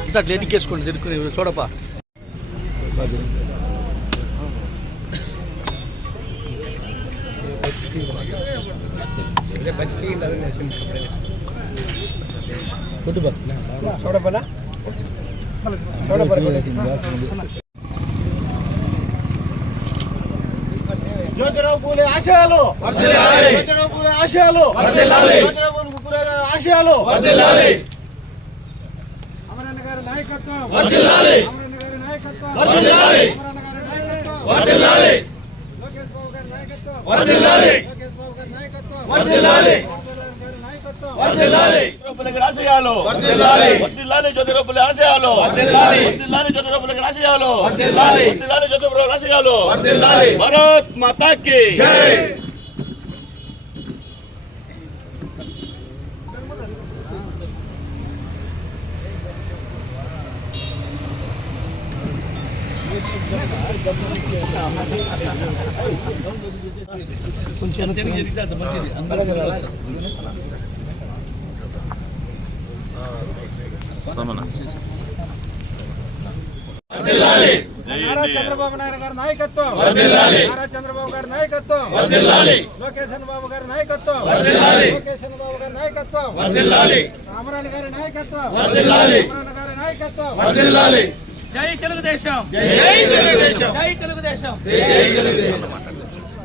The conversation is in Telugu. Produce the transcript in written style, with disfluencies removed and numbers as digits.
ఇంత ఎన్నికేసుకోండి తిరుక్కుని చూడపా చూడపలా జ్యోతిరావు పూలే ఆశయాలు జ్యోతిరావు పూలే ఆశయాలు జ్యోతిరావు పూలే ఆశయాలు అమరన్న గారి నాయకత్వం వర్ధిల్లాలి అమరన్న గారి నాయకత్వం వర్ధిల్లాలి అమరన్న గారి నాయకత్వం వర్ధిల్లాలి లోకేష్ బాబు గారి నాయకత్వం వర్ధిల్లాలి లోకేష్ బాబు గారి నాయకత్వం వర్ధిల్లాలి వర్ధిల్లాలి జ్యోతిరావు ఆశయాలు వర్ధిల్లాలి వర్ధిల్లాలి జ్యోతిరావు పూలే ఆశయాలు వర్ధిల్లాలి వర్ధిల్లాలి జ్యోతిరావు పూలే ఆశయాలు వర్ధిల్లాలి వర్ధిల్లాలి జ్యోతిరావు ఆశయాలు వర్ధిల్లాలి భారత్ మాతా కీ జై కొంచెం జరిగితే అంత మంచిది అందరూ నారా చంద్రబాబు నాయుడు గారి నాయకత్వం నారా చంద్రబాబు గారి నాయకత్వం లోకేష్ బాబు గారి నాయకత్వం లోకేష్ బాబు గారి నాయకత్వం అమరన్న గారి నాయకత్వం అమరన్న గారి నాయకత్వం జై తెలుగుదేశం జై తెలుగుదేశం జై తెలుగుదేశం జై తెలుగుదేశం